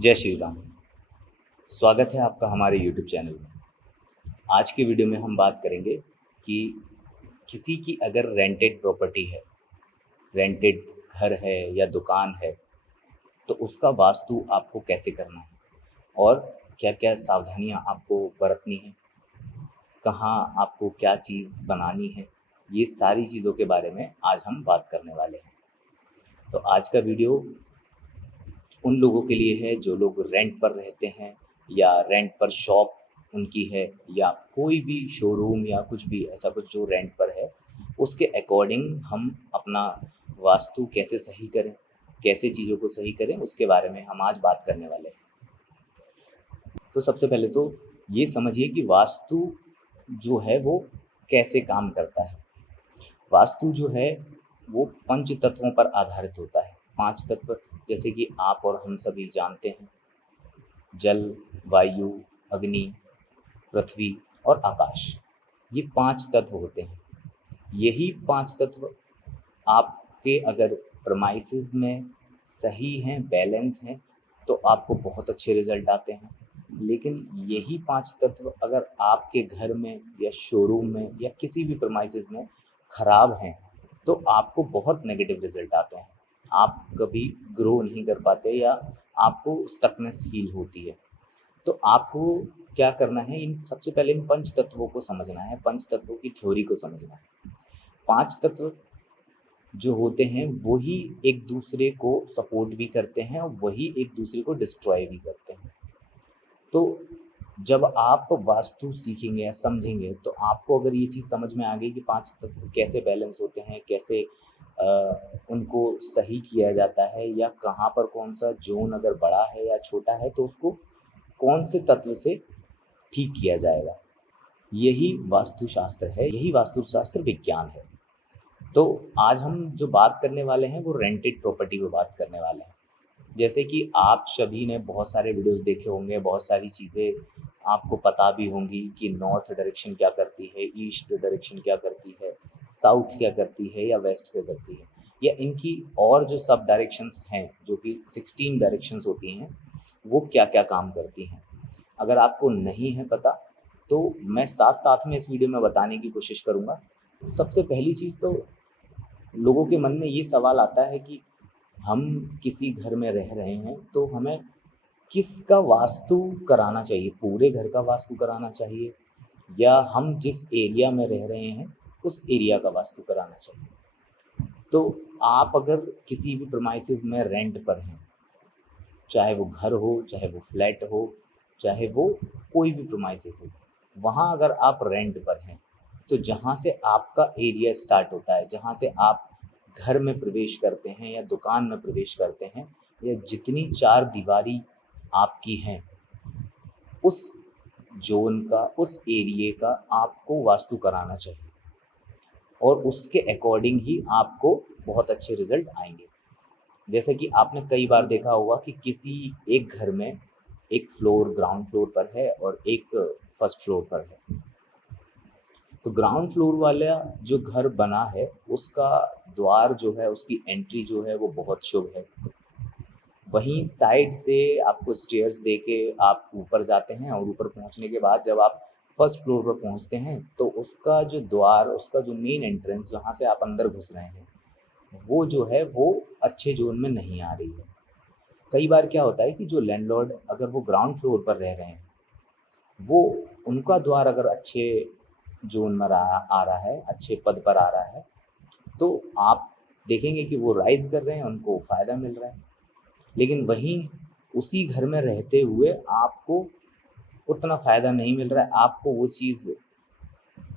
जय श्री राम। स्वागत है आपका हमारे यूट्यूब चैनल में। आज की वीडियो में हम बात करेंगे कि किसी की अगर रेंटेड प्रॉपर्टी है, रेंटेड घर है या दुकान है, तो उसका वास्तु आपको कैसे करना है और क्या-क्या सावधानियां आपको बरतनी है, कहाँ आपको क्या चीज़ बनानी है, ये सारी चीज़ों के बारे में आज हम बात करने वाले हैं। तो आज का वीडियो उन लोगों के लिए है जो लोग रेंट पर रहते हैं या रेंट पर शॉप उनकी है या कोई भी शोरूम या कुछ भी ऐसा कुछ जो रेंट पर है, उसके अकॉर्डिंग हम अपना वास्तु कैसे सही करें, कैसे चीज़ों को सही करें, उसके बारे में हम आज बात करने वाले हैं। तो सबसे पहले तो ये समझिए कि वास्तु जो है वो कैसे काम करता है। वास्तु जो है वो पंच तत्वों पर आधारित होता है। 5 तत्व जैसे कि आप और हम सभी जानते हैं, जल, वायु, अग्नि, पृथ्वी और आकाश। ये 5 तत्व होते हैं। यही 5 तत्व आपके अगर प्रेमाइसेस में सही हैं, बैलेंस हैं, तो आपको बहुत अच्छे रिज़ल्ट आते हैं। लेकिन यही 5 तत्व अगर आपके घर में या शोरूम में या किसी भी प्रेमाइसेस में ख़राब हैं, तो आपको बहुत नेगेटिव रिज़ल्ट आते हैं। आप कभी ग्रो नहीं कर पाते या आपको स्टकनेस फ़ील होती है। तो आपको क्या करना है, इन सबसे पहले इन पंच तत्वों को समझना है, पंच तत्वों की थ्योरी को समझना है। 5 तत्व जो होते हैं वही एक दूसरे को सपोर्ट भी करते हैं और वही एक दूसरे को डिस्ट्रॉय भी करते हैं। तो जब आप वास्तु सीखेंगे या समझेंगे, तो आपको अगर ये चीज़ समझ में आ गई कि 5 तत्व कैसे बैलेंस होते हैं, कैसे उनको सही किया जाता है या कहाँ पर कौन-सा ज़ोन अगर बड़ा है या छोटा है, तो उसको कौन से तत्व से ठीक किया जाएगा। यही वास्तुशास्त्र है, यही वास्तुशास्त्र विज्ञान है। तो आज हम जो बात करने वाले हैं वो रेंटेड प्रॉपर्टी पे बात करने वाले हैं। जैसे कि आप सभी ने बहुत सारे वीडियोस देखे होंगे, बहुत सारी चीज़ें आपको पता भी होंगी कि नॉर्थ डायरेक्शन क्या करती है, ईस्ट डायरेक्शन क्या करती है, साउथ क्या करती है या वेस्ट क्या करती है, या इनकी और जो सब डायरेक्शंस हैं, जो कि 16 डायरेक्शंस होती हैं, वो क्या-क्या काम करती हैं। अगर आपको नहीं है पता, तो मैं साथ-साथ में इस वीडियो में बताने की कोशिश करूँगा। सबसे पहली चीज़ तो लोगों के मन में ये सवाल आता है कि हम किसी घर में रह रहे हैं, तो हमें किसका वास्तु कराना चाहिए? पूरे घर का वास्तु कराना चाहिए या हम जिस एरिया में रह रहे हैं, उस एरिया का वास्तु कराना चाहिए? तो आप अगर किसी भी प्रीमाइसेस में रेंट पर हैं, चाहे वो घर हो, चाहे वो फ्लैट हो, चाहे वो कोई भी प्रीमाइसेस हो, वहाँ अगर आप रेंट पर हैं, तो जहाँ से आपका एरिया स्टार्ट होता है, जहाँ से आप घर में प्रवेश करते हैं या दुकान में प्रवेश करते हैं या जितनी चार दीवारी आपकी हैं, उस ज़ोन का, उस एरिये का आपको वास्तु कराना चाहिए और उसके अकॉर्डिंग ही आपको बहुत अच्छे रिज़ल्ट आएँगे। जैसे कि आपने कई बार देखा होगा कि किसी एक घर में एक फ्लोर ग्राउंड फ्लोर पर है और एक फर्स्ट फ्लोर पर है। तो ग्राउंड फ्लोर वाला जो घर बना है, उसका द्वार जो है, उसकी एंट्री जो है वो बहुत शुभ है। वहीं साइड से आपको स्टेयर्स दे के आप ऊपर जाते हैं और ऊपर पहुंचने के बाद जब आप फर्स्ट फ्लोर पर पहुंचते हैं, तो उसका जो द्वार, उसका जो मेन एंट्रेंस जहाँ से आप अंदर घुस रहे हैं, वो जो है वो अच्छे ज़ोन में नहीं आ रही है। कई बार क्या होता है कि जो लैंडलॉर्ड अगर वो ग्राउंड फ्लोर पर रह रहे हैं, वो उनका द्वार अगर अच्छे ज़ोन में आ रहा है, अच्छे पद पर आ रहा है, तो आप देखेंगे कि वो राइज़ कर रहे हैं, उनको फ़ायदा मिल रहा है। लेकिन वहीं उसी घर में रहते हुए आपको उतना फ़ायदा नहीं मिल रहा है, आपको वो चीज़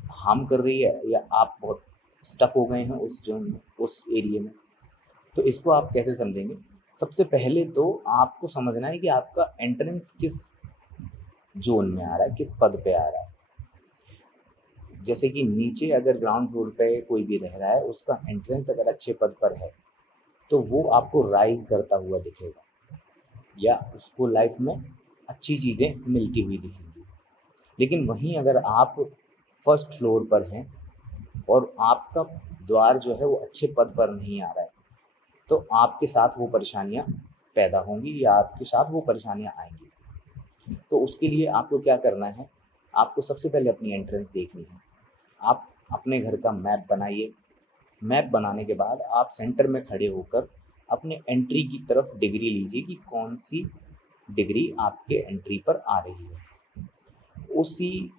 हार्म कर रही है या आप बहुत स्टक हो गए हैं उस ज़ोन में, उस एरिये में। तो इसको आप कैसे समझेंगे? सबसे पहले तो आपको समझना है कि आपका एंट्रेंस किस ज़ोन में आ रहा है, किस पद पे आ रहा है। जैसे कि नीचे अगर ग्राउंड फ्लोर पे कोई भी रह रहा है, उसका एंट्रेंस अगर अच्छे पद पर है, तो वो आपको राइज़ करता हुआ दिखेगा या उसको लाइफ़ में अच्छी चीज़ें मिलती हुई दिखेंगी। लेकिन वहीं अगर आप फर्स्ट फ्लोर पर हैं और आपका द्वार जो है वो अच्छे पद पर नहीं आ रहा है, तो आपके साथ वो परेशानियाँ पैदा होंगी या आपके साथ वो परेशानियाँ आएँगी। तो उसके लिए आपको क्या करना है, आपको सबसे पहले अपनी एंट्रेंस देखनी है। आप अपने घर का मैप बनाइए। मैप बनाने के बाद आप सेंटर में खड़े होकर अपने एंट्री की तरफ डिग्री लीजिए कि कौन-सी डिग्री आपके एंट्री पर आ रही है। उसी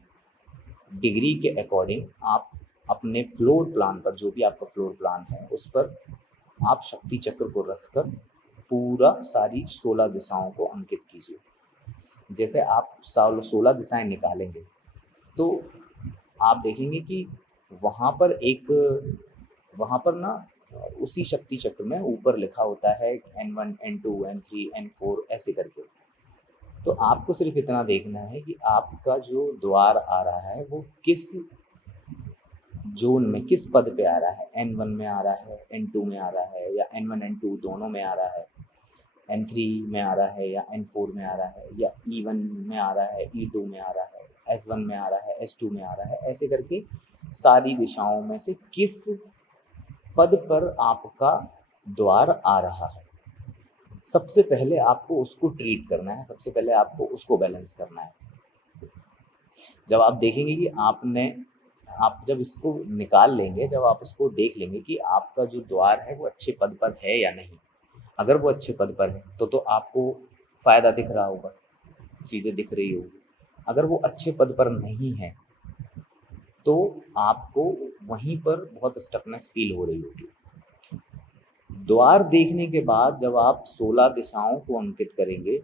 डिग्री के अकॉर्डिंग आप अपने फ्लोर प्लान पर, जो भी आपका फ्लोर प्लान है, उस पर आप शक्ति चक्र को रखकर पूरा सारी 16 दिशाओं को अंकित कीजिए। जैसे आप 16 दिशाएँ निकालेंगे, तो आप देखेंगे कि वहाँ पर एक वहाँ पर ना उसी शक्ति चक्र में ऊपर लिखा होता है N1, N2, N3, N4 ऐसे करके। तो आपको सिर्फ़ इतना देखना है कि आपका जो द्वार आ रहा है वो किस ज़ोन में, किस पद पे आ रहा है। N1 में आ रहा है, N2 में आ रहा है या N1, N2 दोनों में आ रहा है, N3 में आ रहा है या N4 में आ रहा है या E1 में आ रहा है, E2 में आ रहा है, S1 में आ रहा है, S2 में आ रहा है। ऐसे करके सारी दिशाओं में से किस पद पर आपका द्वार आ रहा है, सबसे पहले आपको उसको ट्रीट करना है, सबसे पहले आपको उसको बैलेंस करना है। जब आप देखेंगे कि आप जब इसको निकाल लेंगे, जब आप उसको देख लेंगे कि आपका जो द्वार है वो अच्छे पद पर है या नहीं। अगर वो अच्छे पद पर है तो आपको फ़ायदा दिख रहा होगा, चीज़ें दिख रही होगी। अगर वो अच्छे पद पर नहीं है तो आपको वहीं पर बहुत स्टकनेस फ़ील हो रही होगी। द्वार देखने के बाद जब आप 16 दिशाओं को अंकित करेंगे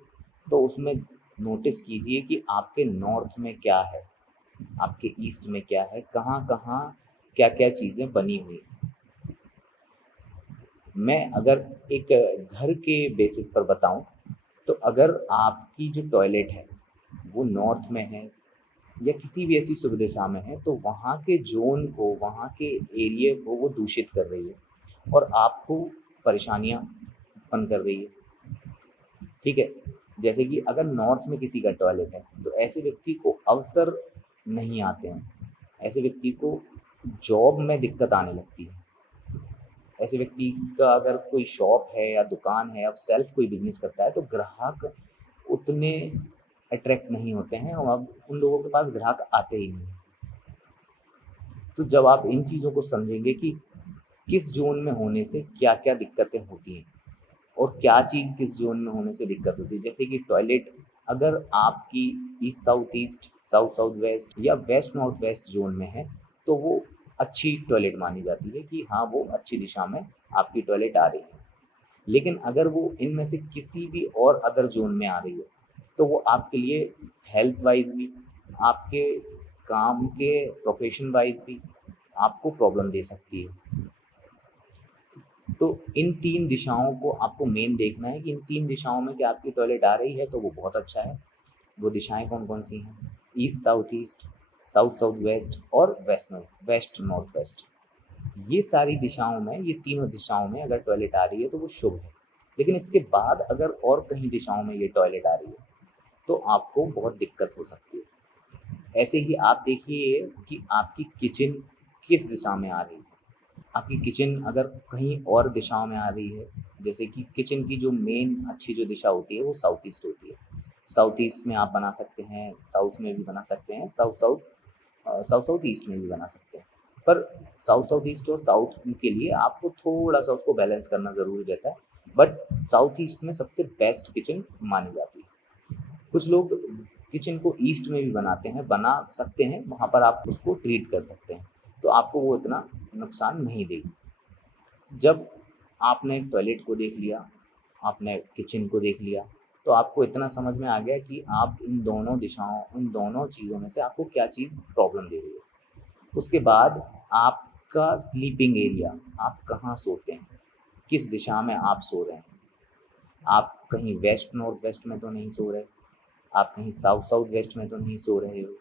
तो उसमें नोटिस कीजिए कि आपके नॉर्थ में क्या है, आपके ईस्ट में क्या है, कहाँ-कहाँ क्या-क्या चीज़ें बनी हुई हैं। मैं अगर एक घर के बेसिस पर बताऊँ तो अगर आपकी जो टॉयलेट है वो नॉर्थ में है या किसी भी ऐसी शुभ दिशा में है तो वहाँ के ज़ोन को, वहाँ के एरिये को वो दूषित कर रही है और आपको परेशानियाँ उत्पन्न कर रही है, ठीक है? जैसे कि अगर नॉर्थ में किसी का टॉयलेट है तो ऐसे व्यक्ति को अवसर नहीं आते हैं, ऐसे व्यक्ति को जॉब में दिक्कत आने लगती है। ऐसे व्यक्ति का अगर कोई शॉप है या दुकान है, अब सेल्फ कोई बिज़नेस करता है तो ग्राहक उतने अट्रैक्ट नहीं होते हैं और अब उन लोगों के पास ग्राहक आते ही नहीं। तो जब आप इन चीज़ों को समझेंगे कि किस ज़ोन में होने से क्या-क्या दिक्कतें होती हैं और क्या चीज़ किस ज़ोन में होने से दिक्कत होती है। जैसे कि टॉयलेट अगर आपकी east south east, south south west या वेस्ट नॉर्थ वेस्ट ज़ोन में है, तो वो अच्छी टॉयलेट मानी जाती है कि हाँ, वो अच्छी दिशा में आपकी टॉयलेट आ रही है। लेकिन अगर वो इनमें से किसी भी और अदर ज़ोन में आ रही है, तो वो आपके लिए हेल्थ वाइज़ भी, आपके काम के प्रोफ़ेशन वाइज़ भी आपको प्रॉब्लम दे सकती है। तो इन 3 दिशाओं को आपको मेन देखना है कि इन 3 दिशाओं में क्या आपकी टॉयलेट आ रही है तो वो बहुत अच्छा है। वो दिशाएँ कौन-कौन सी हैं? East south east, south south west और वेस्ट नॉर्थ वेस्ट। ये सारी दिशाओं में, ये तीनों दिशाओं में अगर टॉयलेट आ रही है तो वो शुभ है। लेकिन इसके बाद अगर और कहीं दिशाओं में ये टॉयलेट आ रही है तो आपको बहुत दिक्कत हो सकती है। ऐसे ही आप देखिए कि आपकी किचन किस दिशा में आ रही है। आपकी किचन अगर कहीं और दिशाओं में आ रही है, जैसे कि किचन की जो मेन अच्छी जो दिशा होती है वो साउथ ईस्ट होती है। साउथ ईस्ट में आप बना सकते हैं, साउथ में भी बना सकते हैं, साउथ साउथ ईस्ट में भी बना सकते हैं। पर साउथ साउथ ईस्ट और साउथ के लिए आपको थोड़ा-सा उसको बैलेंस करना ज़रूरी रहता है। बट साउथ ईस्ट में सबसे बेस्ट किचन मानी जाती है। कुछ लोग किचन को ईस्ट में भी बना सकते हैं, वहाँ पर आप उसको ट्रीट कर सकते हैं, तो आपको वो इतना नुकसान नहीं देगी। जब आपने टॉयलेट को देख लिया, आपने किचन को देख लिया, तो आपको इतना समझ में आ गया कि आप इन दोनों चीज़ों में से आपको क्या चीज़ प्रॉब्लम दे रही है। उसके बाद आपका स्लीपिंग एरिया, आप कहाँ सोते हैं, किस दिशा में आप सो रहे हैं। आप कहीं वेस्ट नॉर्थ वेस्ट में तो नहीं सो रहे, आप कहीं साउथ साउथ वेस्ट में तो नहीं सो रहे हो,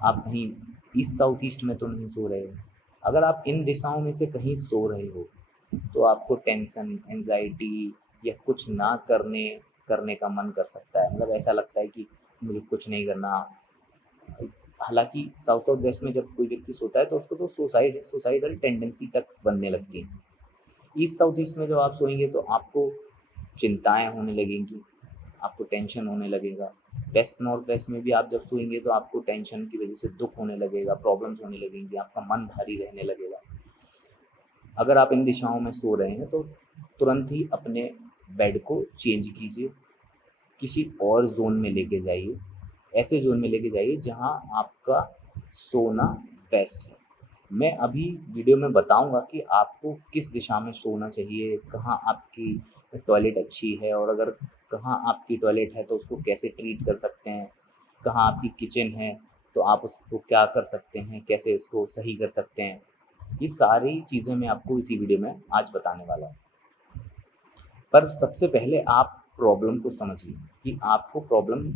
आप कहीं ईस्ट साउथ ईस्ट में तो नहीं सो रहे हो। अगर आप इन दिशाओं में से कहीं सो रहे हो तो आपको टेंशन, एंग्ज़ायटी या कुछ ना करने का मन कर सकता है। मतलब ऐसा लगता है कि मुझे कुछ नहीं करना। हालाँकि साउथ साउथ वेस्ट में जब कोई व्यक्ति सोता है तो उसको तो सुसाइडल टेंडेंसी तक बनने लगती है। ईस्ट साउथ ईस्ट में जब आप सोएंगे तो आपको चिंताएं होने लगेंगी, आपको टेंशन होने लगेगा। वेस्ट नॉर्थ वेस्ट में भी आप जब सोएंगे तो आपको टेंशन की वजह से दुख होने लगेगा, प्रॉब्लम्स होने लगेंगी, आपका मन भारी रहने लगेगा। अगर आप इन दिशाओं में सो रहे हैं तो तुरंत ही अपने बेड को चेंज कीजिए, किसी और जोन में लेके जाइए, ऐसे जोन में लेके जाइए जहां आपका सोना बेस्ट है। मैं अभी वीडियो में बताऊंगा कि आपको किस दिशा में सोना चाहिए, कहाँ आपकी टॉयलेट अच्छी है, और अगर कहाँ आपकी टॉयलेट है तो उसको कैसे ट्रीट कर सकते हैं, कहाँ आपकी किचन है तो आप उसको क्या कर सकते हैं, कैसे इसको सही कर सकते हैं। ये सारी चीज़ें मैं आपको इसी वीडियो में आज बताने वाला हूँ। पर सबसे पहले आप प्रॉब्लम को समझिए कि आपको प्रॉब्लम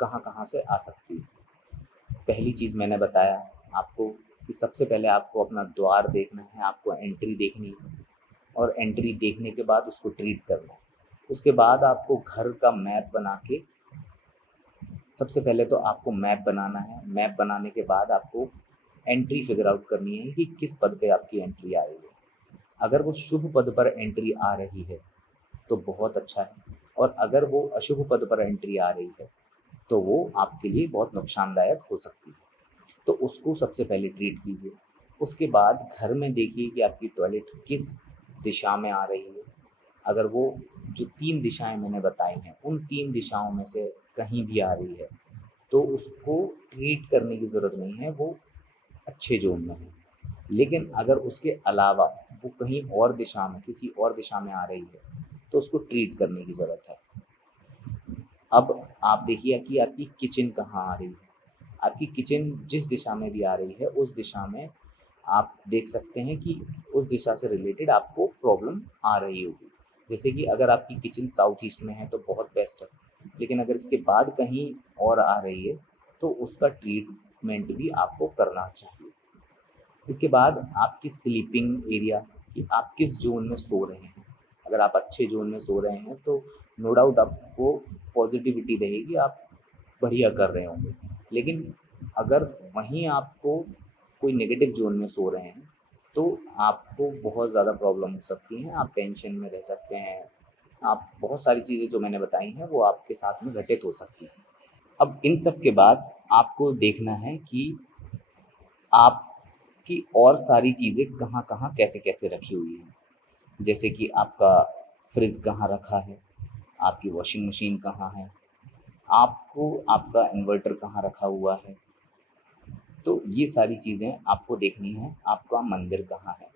कहाँ कहाँ से आ सकती है। पहली चीज़ मैंने बताया आपको कि सबसे पहले आपको अपना द्वार देखना है, आपको एंट्री देखनी है, और एंट्री देखने के बाद उसको ट्रीट करना है। उसके बाद आपको घर का मैप बना के, सबसे पहले तो आपको मैप बनाना है। मैप बनाने के बाद आपको एंट्री फिगर आउट करनी है कि किस पद पे आपकी एंट्री आ रही है। अगर वो शुभ पद पर एंट्री आ रही है तो बहुत अच्छा है, और अगर वो अशुभ पद पर एंट्री आ रही है तो वो आपके लिए बहुत नुकसानदायक हो सकती है। तो उसको सबसे पहले ट्रीट कीजिए। उसके बाद घर में देखिए कि आपकी टॉयलेट किस दिशा में आ रही है। अगर वो जो 3 दिशाएं मैंने बताई हैं उन 3 दिशाओं में से कहीं भी आ रही है तो उसको ट्रीट करने की ज़रूरत नहीं है, वो अच्छे जोन में है। लेकिन अगर उसके अलावा वो कहीं और दिशा में, किसी और दिशा में आ रही है तो उसको ट्रीट करने की ज़रूरत है। अब आप देखिए कि आपकी किचन कहाँ आ रही है। आपकी किचन जिस दिशा में भी आ रही है उस दिशा में आप देख सकते हैं कि उस दिशा से रिलेटेड आपको प्रॉब्लम आ रही होगी। जैसे कि अगर आपकी किचन साउथ ईस्ट में है तो बहुत बेस्ट है, लेकिन अगर इसके बाद कहीं और आ रही है तो उसका ट्रीटमेंट भी आपको करना चाहिए। इसके बाद आपकी स्लीपिंग एरिया, कि आप किस जोन में सो रहे हैं। अगर आप अच्छे जोन में सो रहे हैं तो नो डाउट आपको पॉजिटिविटी रहेगी, आप बढ़िया कर रहे होंगे। लेकिन अगर वहीं आपको कोई नेगेटिव जोन में सो रहे हैं तो आपको बहुत ज़्यादा प्रॉब्लम हो सकती हैं, आप टेंशन में रह सकते हैं, आप बहुत सारी चीज़ें जो मैंने बताई हैं वो आपके साथ में घटित हो सकती हैं। अब इन सब के बाद आपको देखना है कि आपकी और सारी चीज़ें कहाँ कहाँ कैसे कैसे रखी हुई हैं। जैसे कि आपका फ्रिज कहाँ रखा है, आपकी वॉशिंग मशीन कहाँ है, आपको आपका इन्वर्टर कहाँ रखा हुआ है। तो ये सारी चीज़ें आपको देखनी है, आपका मंदिर कहाँ है।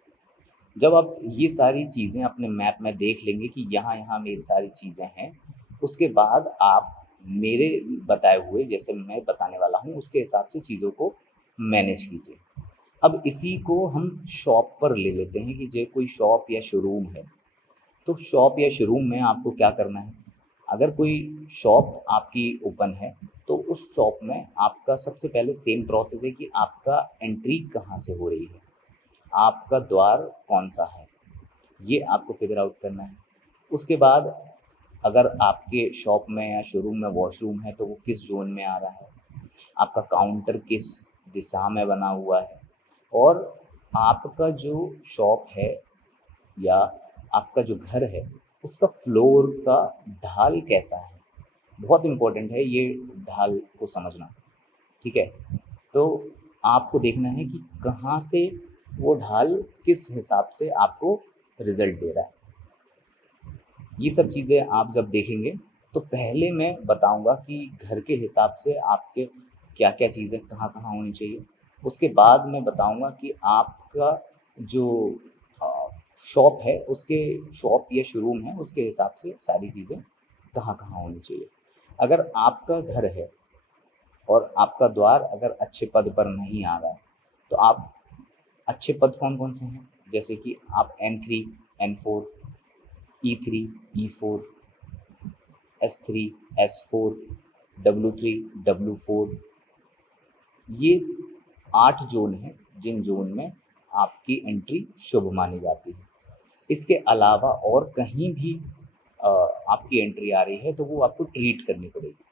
जब आप ये सारी चीज़ें अपने मैप में देख लेंगे कि यहाँ यहाँ मेरी सारी चीज़ें हैं, उसके बाद आप मेरे बताए हुए, जैसे मैं बताने वाला हूँ उसके हिसाब से चीज़ों को मैनेज कीजिए। अब इसी को हम शॉप पर ले लेते हैं कि जो कोई शॉप या शोरूम है, तो शॉप या शोरूम में आपको क्या करना है। अगर कोई शॉप आपकी ओपन है तो उस शॉप में आपका सबसे पहले सेम प्रोसेस है कि आपका एंट्री कहाँ से हो रही है, आपका द्वार कौन सा है, ये आपको फिगर आउट करना है। उसके बाद अगर आपके शॉप में या शोरूम में वॉशरूम है तो वो किस जोन में आ रहा है, आपका काउंटर किस दिशा में बना हुआ है, और आपका जो शॉप है या आपका जो घर है उसका फ्लोर का ढाल कैसा है। बहुत इम्पोर्टेंट है ये ढाल को समझना, ठीक है। तो आपको देखना है कि कहाँ से वो ढाल किस हिसाब से आपको रिजल्ट दे रहा है। ये सब चीज़ें आप जब देखेंगे तो पहले मैं बताऊंगा कि घर के हिसाब से आपके क्या क्या चीज़ें कहाँ कहाँ होनी चाहिए। उसके बाद मैं बताऊंगा कि आपका जो शॉप है, उसके शॉप या शोरूम है उसके हिसाब से सारी चीज़ें कहाँ कहाँ होनी चाहिए। अगर आपका घर है और आपका द्वार अगर अच्छे पद पर नहीं आ रहा है तो आप, अच्छे पद कौन कौन से हैं, जैसे कि आप N3 N4, E3 E4, S3 S4, W3 W4, ये 8 जोन हैं जिन जोन में आपकी एंट्री शुभ मानी जाती है। इसके अलावा और कहीं भी आपकी एंट्री आ रही है तो वो आपको ट्रीट करनी पड़ेगी।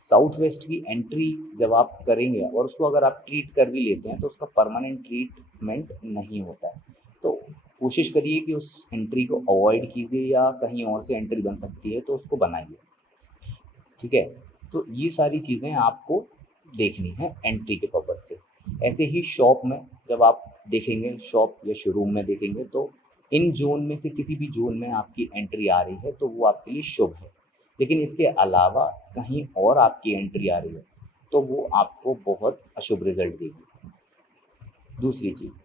साउथ वेस्ट की एंट्री जब आप करेंगे और उसको अगर आप ट्रीट कर भी लेते हैं तो उसका परमानेंट ट्रीटमेंट नहीं होता है। तो कोशिश करिए कि उस एंट्री को अवॉइड कीजिए, या कहीं और से एंट्री बन सकती है तो उसको बनाइए। ठीक है, तो ये सारी चीज़ें आपको देखनी है एंट्री के पर्पज़ से। ऐसे ही शॉप में जब आप देखेंगे, शॉप या शोरूम में देखेंगे, तो इन जोन में से किसी भी जोन में आपकी एंट्री आ रही है तो वो आपके लिए शुभ है। लेकिन इसके अलावा कहीं और आपकी एंट्री आ रही है तो वो आपको बहुत अशुभ रिजल्ट देगी। दूसरी चीज़,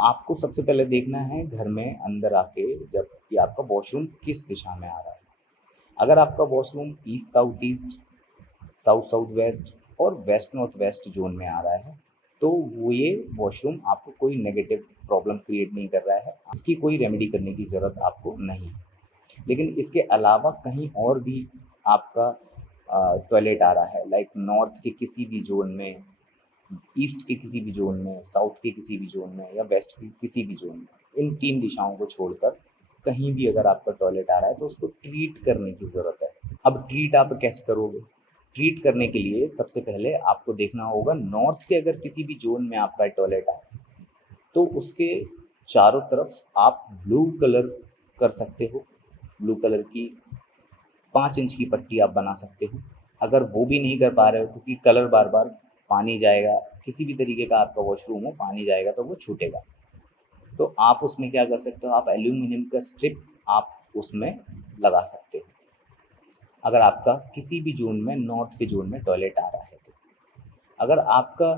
आपको सबसे पहले देखना है घर में अंदर आके जब कि आपका वॉशरूम किस दिशा में आ रहा है। अगर आपका washroom east south east, south south west और वेस्ट नॉर्थ वेस्ट जोन में आ रहा है तो वो ये वॉशरूम आपको कोई नेगेटिव प्रॉब्लम क्रिएट नहीं कर रहा है, इसकी कोई रेमेडी करने की ज़रूरत आपको नहीं है। लेकिन इसके अलावा कहीं और भी आपका टॉयलेट आ रहा है, लाइक नॉर्थ के किसी भी जोन में, ईस्ट के किसी भी जोन में, साउथ के किसी भी जोन में, या वेस्ट के किसी भी जोन में, इन 3 दिशाओं को छोड़कर कहीं भी अगर आपका टॉयलेट आ रहा है तो उसको ट्रीट करने की ज़रूरत है। अब ट्रीट आप कैसे करोगे? ट्रीट करने के लिए सबसे पहले आपको देखना होगा, नॉर्थ के अगर किसी भी जोन में आपका टॉयलेट आ रहा है तो उसके चारों तरफ आप ब्लू कलर कर सकते हो। ब्लू कलर की 5 इंच की पट्टी आप बना सकते हो। अगर वो भी नहीं कर पा रहे हो क्योंकि कलर बार बार पानी जाएगा, किसी भी तरीके का आपका वॉशरूम हो, पानी जाएगा तो वो छूटेगा, तो आप उसमें क्या कर सकते हो, आप एल्यूमिनियम का स्ट्रिप आप उसमें लगा सकते हो। अगर आपका किसी भी जोन में, नॉर्थ के जोन में टॉयलेट आ रहा है तो। अगर आपका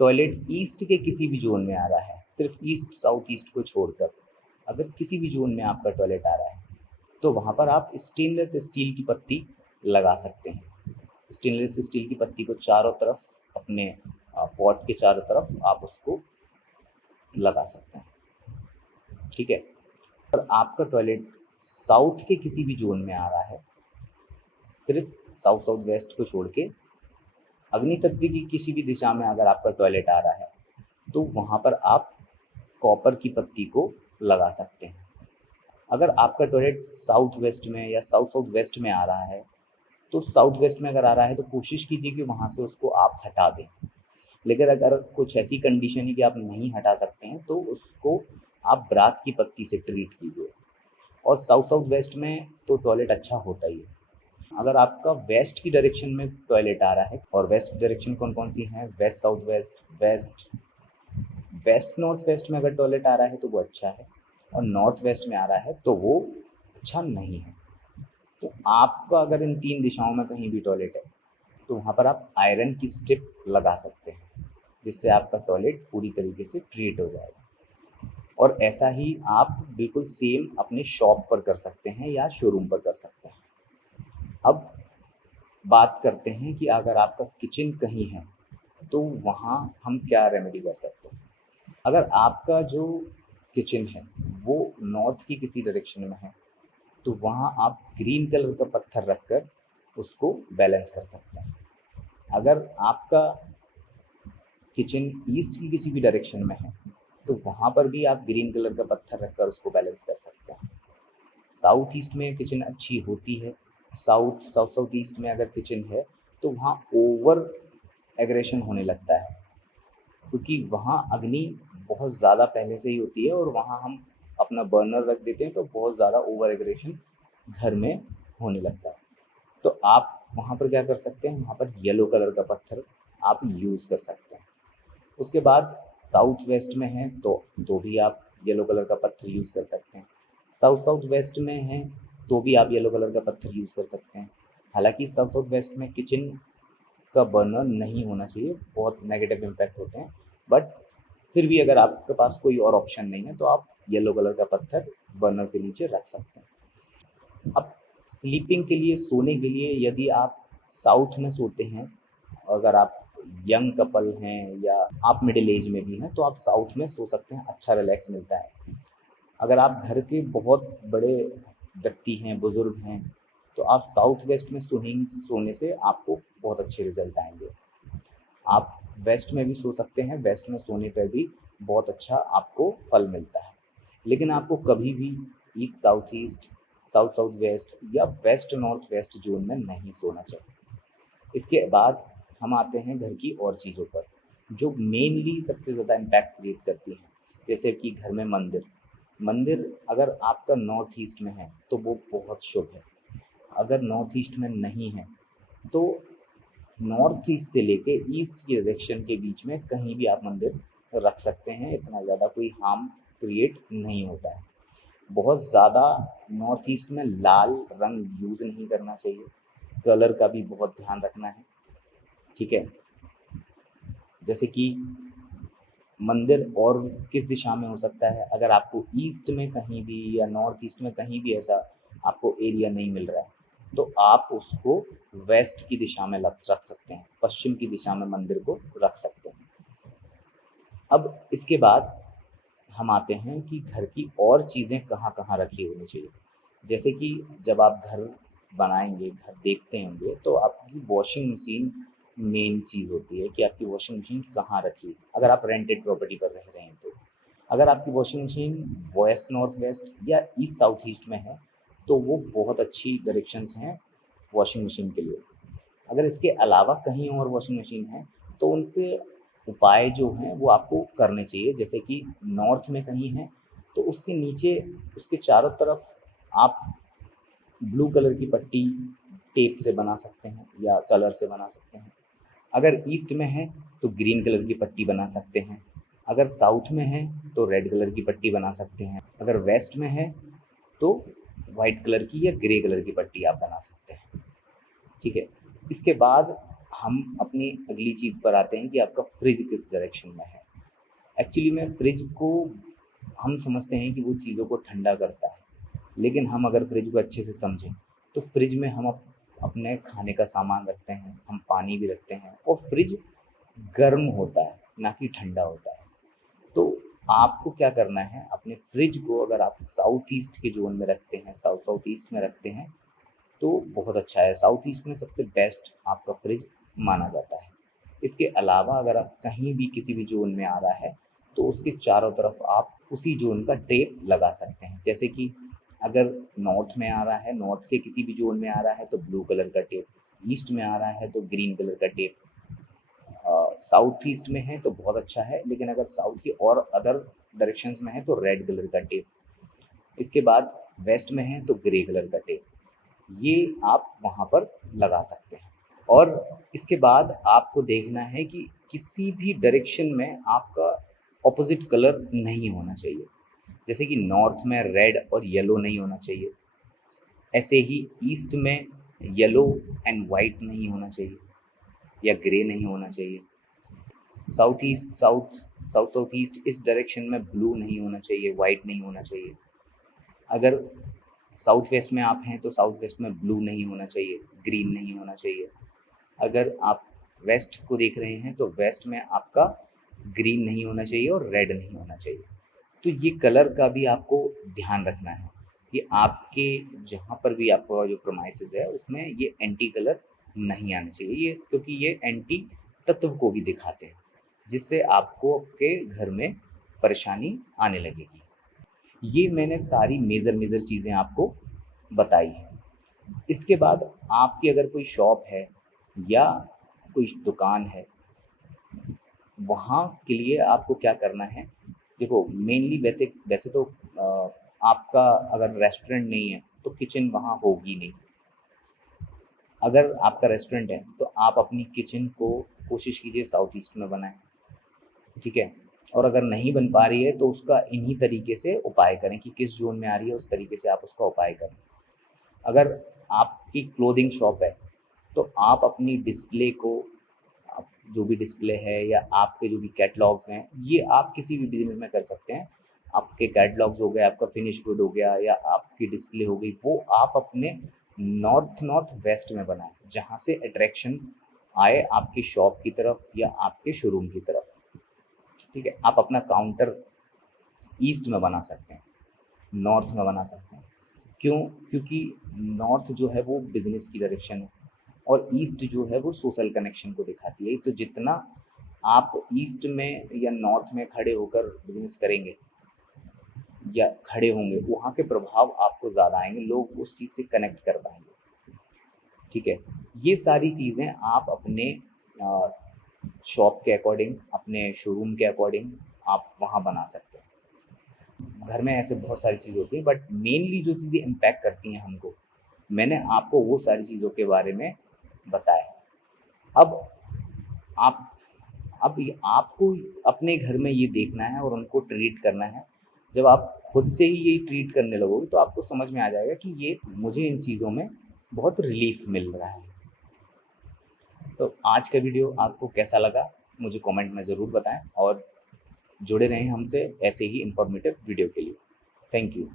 टॉयलेट ईस्ट के किसी भी जोन में आ रहा है, सिर्फ ईस्ट साउथ ईस्ट को छोड़कर अगर किसी भी जोन में आपका टॉयलेट आ रहा है तो वहाँ पर आप स्टेनलेस स्टील की पत्ती लगा सकते हैं। स्टेनलेस स्टील की पत्ती को चारों तरफ अपने पॉट के चारों तरफ आप उसको लगा सकते हैं। ठीक है, और आपका टॉयलेट साउथ के किसी भी जोन में आ रहा है, सिर्फ साउथ साउथ वेस्ट को छोड़ के अग्नि तत्व की किसी भी दिशा में अगर आपका टॉयलेट आ रहा है तो वहाँ पर आप कॉपर की पत्ती को लगा सकते हैं। अगर आपका टॉयलेट साउथ वेस्ट में या साउथ साउथ वेस्ट में आ रहा है तो साउथ वेस्ट में अगर आ रहा है तो कोशिश कीजिए कि वहाँ से उसको आप हटा दें। लेकिन अगर कुछ ऐसी कंडीशन है कि आप नहीं हटा सकते हैं तो उसको आप ब्रास की पत्ती से ट्रीट कीजिए। और साउथ साउथ वेस्ट में तो टॉयलेट अच्छा होता ही है। अगर आपका वेस्ट की डायरेक्शन में टॉयलेट आ रहा है, और वेस्ट डायरेक्शन कौन कौन सी हैं, west south west, west west north west में अगर टॉयलेट आ रहा है तो वो अच्छा है, और नॉर्थ वेस्ट में आ रहा है तो वो अच्छा नहीं है। तो आपका अगर इन 3 दिशाओं में कहीं भी टॉयलेट है तो वहाँ पर आप आयरन की स्ट्रिप लगा सकते हैं, जिससे आपका टॉयलेट पूरी तरीके से ट्रीट हो जाएगा। और ऐसा ही आप बिल्कुल सेम अपने शॉप पर कर सकते हैं या शोरूम पर कर सकते हैं। अब बात करते हैं कि अगर आपका किचन कहीं है तो वहाँ हम क्या रेमेडी कर सकते हैं। अगर आपका जो किचन है वो नॉर्थ की किसी डायरेक्शन में है तो वहाँ आप ग्रीन कलर का पत्थर रखकर उसको बैलेंस कर सकते हैं। अगर आपका किचन ईस्ट की किसी भी डायरेक्शन में है तो वहाँ पर भी आप ग्रीन कलर का पत्थर रखकर उसको बैलेंस कर सकते हैं। साउथ ईस्ट में किचन अच्छी होती है, साउथ साउथ साउथ ईस्ट में अगर किचन है तो वहाँ ओवर एग्रेशन होने लगता है, क्योंकि वहाँ अग्नि बहुत ज़्यादा पहले से ही होती है और वहाँ हम अपना बर्नर रख देते हैं तो बहुत ज़्यादा ओवर एग्रेशन घर में होने लगता है। तो आप वहाँ पर क्या कर सकते हैं, वहाँ पर येलो कलर का पत्थर आप यूज़ कर सकते हैं। उसके बाद साउथ वेस्ट में है तो भी आप येलो कलर का पत्थर यूज़ कर सकते हैं। साउथ साउथ वेस्ट में है तो भी आप येलो कलर का पत्थर यूज़ कर सकते हैं। हालांकि साउथ साउथ वेस्ट में किचन का बर्नर नहीं होना चाहिए, बहुत नेगेटिव इम्पैक्ट होते हैं, बट फिर भी अगर आपके पास कोई और ऑप्शन नहीं है तो आप येलो कलर का पत्थर बर्नर के नीचे रख सकते हैं। अब स्लीपिंग के लिए, सोने के लिए, यदि आप साउथ में सोते हैं, अगर आप यंग कपल हैं या आप मिडिल एज में भी हैं तो आप साउथ में सो सकते हैं, अच्छा रिलैक्स मिलता है। अगर आप घर के बहुत बड़े व्यक्ति हैं, बुज़ुर्ग हैं, तो आप साउथ वेस्ट में सोने से आपको बहुत अच्छे रिज़ल्ट आएँगे। आप वेस्ट में भी सो सकते हैं, वेस्ट में सोने पर भी बहुत अच्छा आपको फल मिलता है। लेकिन आपको कभी भी east south east, south south west या वेस्ट नॉर्थ वेस्ट ज़ोन में नहीं सोना चाहिए। इसके बाद हम आते हैं घर की और चीज़ों पर, जो मेनली सबसे ज़्यादा इम्पैक्ट क्रिएट करती हैं। जैसे कि घर में मंदिर, मंदिर अगर आपका नॉर्थ ईस्ट में है तो वो बहुत शुभ है। अगर नॉर्थ ईस्ट में नहीं है तो नॉर्थ ईस्ट से लेके ईस्ट की डायरेक्शन के बीच में कहीं भी आप मंदिर रख सकते हैं, इतना ज़्यादा कोई हार्म क्रिएट नहीं होता है। बहुत ज़्यादा नॉर्थ ईस्ट में लाल रंग यूज़ नहीं करना चाहिए, कलर का भी बहुत ध्यान रखना है, ठीक है। जैसे कि मंदिर और किस दिशा में हो सकता है, अगर आपको ईस्ट में कहीं भी या नॉर्थ ईस्ट में कहीं भी ऐसा आपको एरिया नहीं मिल रहा है तो आप उसको वेस्ट की दिशा में रख सकते हैं, पश्चिम की दिशा में मंदिर को रख सकते हैं। अब इसके बाद हम आते हैं कि घर की और चीज़ें कहाँ कहाँ रखी होनी चाहिए। जैसे कि जब आप घर बनाएंगे, घर देखते होंगे तो आपकी वॉशिंग मशीन मेन चीज़ होती है कि आपकी वॉशिंग मशीन कहाँ रखी है, अगर आप रेंटेड प्रॉपर्टी पर रह रहे हैं तो। अगर आपकी washing machine waste north waste या ईस्ट साउथ ईस्ट में है तो वो बहुत अच्छी डायरेक्शंस हैं वॉशिंग मशीन के लिए। अगर इसके अलावा कहीं और वॉशिंग मशीन है तो उनके उपाय जो हैं वो आपको करने चाहिए। जैसे कि नॉर्थ में कहीं है तो उसके नीचे, उसके चारों तरफ आप ब्लू कलर की पट्टी टेप से बना सकते हैं या कलर से बना सकते हैं। अगर ईस्ट में है तो ग्रीन कलर की पट्टी बना सकते हैं। अगर साउथ में है तो रेड कलर की पट्टी बना सकते हैं। अगर वेस्ट में है तो वाइट कलर की या ग्रे कलर की पट्टी आप बना सकते हैं, ठीक है। इसके बाद हम अपनी अगली चीज़ पर आते हैं कि आपका फ्रिज किस डायरेक्शन में है। एक्चुअली में फ्रिज को हम समझते हैं कि वो चीज़ों को ठंडा करता है, लेकिन हम अगर फ्रिज को अच्छे से समझें तो फ्रिज में हम अपने खाने का सामान रखते हैं, हम पानी भी रखते हैं और फ्रिज गर्म होता है ना कि ठंडा होता है। तो आपको क्या करना है, अपने फ्रिज को अगर आप साउथ ईस्ट के जोन में रखते हैं, साउथ ईस्ट में रखते हैं तो बहुत अच्छा है। साउथ ईस्ट में सबसे बेस्ट आपका फ्रिज माना जाता है। इसके अलावा अगर आप कहीं भी किसी भी जोन में आ रहा है तो उसके चारों तरफ आप उसी जोन का टेप लगा सकते हैं। जैसे कि अगर नॉर्थ में आ रहा है, नॉर्थ के किसी भी जोन में आ रहा है तो ब्लू कलर का टेप, ईस्ट में आ रहा है तो ग्रीन कलर का टेप, साउथ ईस्ट में है तो बहुत अच्छा है, लेकिन अगर साउथ की और अदर डायरेक्शंस में है तो रेड कलर का टेप। इसके बाद वेस्ट में है तो ग्रे कलर का टेप, ये आप वहाँ पर लगा सकते हैं। और इसके बाद आपको देखना है कि किसी भी डायरेक्शन में आपका ऑपोजिट कलर नहीं होना चाहिए। जैसे कि नॉर्थ में रेड और येलो नहीं होना चाहिए, ऐसे ही ईस्ट में येलो एंड वाइट नहीं होना चाहिए या ग्रे नहीं होना चाहिए। साउथ ईस्ट साउथ ईस्ट इस डायरेक्शन में ब्लू नहीं होना चाहिए, वाइट नहीं होना चाहिए। अगर साउथ वेस्ट में आप हैं तो साउथ वेस्ट में ब्लू नहीं होना चाहिए, ग्रीन नहीं होना चाहिए। अगर आप वेस्ट को देख रहे हैं तो वेस्ट में आपका ग्रीन नहीं होना चाहिए और रेड नहीं होना चाहिए। तो ये कलर का भी आपको ध्यान रखना है कि आपके जहाँ पर भी आपका जो प्रोमाइसेस है उसमें ये एंटी कलर नहीं आने चाहिए, ये क्योंकि ये एंटी तत्व को भी दिखाते हैं, जिससे आपको के घर में परेशानी आने लगेगी। ये मैंने सारी मेजर चीज़ें आपको बताई हैं। इसके बाद आपकी अगर कोई शॉप है या कोई दुकान है, वहाँ के लिए आपको क्या करना है, देखो मेनली वैसे वैसे तो आपका अगर रेस्टोरेंट नहीं है तो किचन वहाँ होगी नहीं। अगर आपका रेस्टोरेंट है तो आप अपनी किचन को कोशिश कीजिए साउथ ईस्ट में बनाएं, ठीक है। और अगर नहीं बन पा रही है तो उसका इन्हीं तरीके से उपाय करें कि किस जोन में आ रही है उस तरीके से आप उसका उपाय करें। अगर आपकी क्लोथिंग शॉप है तो आप अपनी डिस्प्ले को, जो भी डिस्प्ले है या आपके जो भी कैटलॉग्स हैं, ये आप किसी भी बिजनेस में कर सकते हैं। आपके कैटलॉग्स हो गए, आपका फिनिश गुड हो गया या आपकी डिस्प्ले हो गई, वो आप अपने नॉर्थ वेस्ट में बनाएं, जहाँ से अट्रैक्शन आए आपकी शॉप की तरफ या आपके शोरूम की तरफ, ठीक है। आप अपना काउंटर ईस्ट में बना सकते हैं, नॉर्थ में बना सकते हैं। क्यों? क्योंकि नॉर्थ जो है वो बिजनेस की डायरेक्शन है और ईस्ट जो है वो सोशल कनेक्शन को दिखाती है। तो जितना आप ईस्ट में या नॉर्थ में खड़े होकर बिजनेस करेंगे या खड़े होंगे, वहाँ के प्रभाव आपको ज़्यादा आएंगे, लोग उस चीज़ से कनेक्ट कर पाएंगे, ठीक है। ये सारी चीज़ें आप अपने शॉप के अकॉर्डिंग, अपने शोरूम के अकॉर्डिंग आप वहाँ बना सकते हैं। घर में ऐसे बहुत सारी चीज़ होती हैं, बट मेनली जो चीज़ें इम्पैक्ट करती हैं हमको, मैंने आपको वो सारी चीज़ों के बारे में बताया। अब आप अब ये आपको अपने घर में ये देखना है और उनको ट्रीट करना है। जब आप खुद से ही ये ट्रीट करने लगोगे तो आपको समझ में आ जाएगा कि ये मुझे इन चीज़ों में बहुत रिलीफ़ मिल रहा है। तो आज का वीडियो आपको कैसा लगा मुझे कमेंट में ज़रूर बताएँ और जुड़े रहें हमसे ऐसे ही इन्फॉर्मेटिव वीडियो के लिए। Thank you.